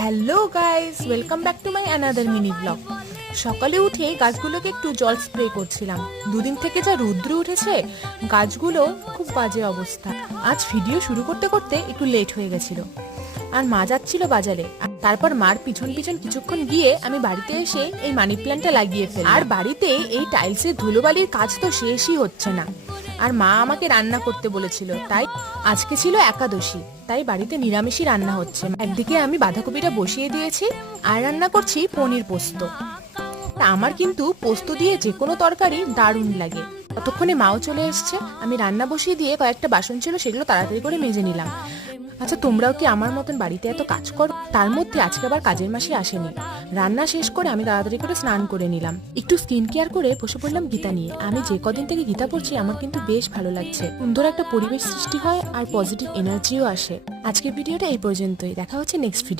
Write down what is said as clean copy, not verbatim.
Hello guys, welcome back to my another mini blog. সকালে উঠে গাছগুলোকে একটু জল স্প্রে করছিলাম। দুদিন থেকে যা রৌদ্র উঠেছে, গাছগুলো খুব বাজে অবস্থা। আজ ভিডিও শুরু করতে করতে একটু লেট হয়ে গেছিল, আর মা যাচ্ছিল বাজারে। তারপর মার পিছন পিছন কিছুক্ষণ গিয়ে আমি বাড়িতে এসে এই মানি প্ল্যান্টটা লাগিয়ে ফেলি। আর বাড়িতে এই টাইলসের ধুলোবালির কাজ তো শেষই হচ্ছে না, আর মা আমাকে রান্না করতে বলেছিল। তাই আজকে ছিল একাদশী, তাই বাড়িতে নিরামিষই রান্না হচ্ছে। একদিকে আমি বাঁধাকপিটা বসিয়ে দিয়েছি, আর রান্না করছি পনির পোস্ত। আমার কিন্তু পোস্ত দিয়ে যে কোনো তরকারি দারুণ লাগে। ততক্ষণে মাও চলে এসছে। আমি রান্না বসিয়ে দিয়ে কয়েকটা বাসন ছিল, সেগুলো তাড়াতাড়ি করে মেজে নিলাম। আচ্ছা, তোমরাও কি আমার মতন বাড়িতে এত কাজ করো? তার মধ্যে আজকে আবার কাজের মাসে আসেনি। রান্না শেষ করে আমি তাড়াতাড়ি করে স্নান করে নিলাম, একটু স্কিন কেয়ার করে বসে পড়লাম গীতা নিয়ে। আমি যে কদিন থেকে গীতা পড়ছি, আমার কিন্তু বেশ ভালো লাগছে। সুন্দর একটা পরিবেশ সৃষ্টি হয় আর পজিটিভ এনার্জিও আসে। আজকের ভিডিওটা এই পর্যন্তই। দেখা হচ্ছে নেক্সট ভিডিও।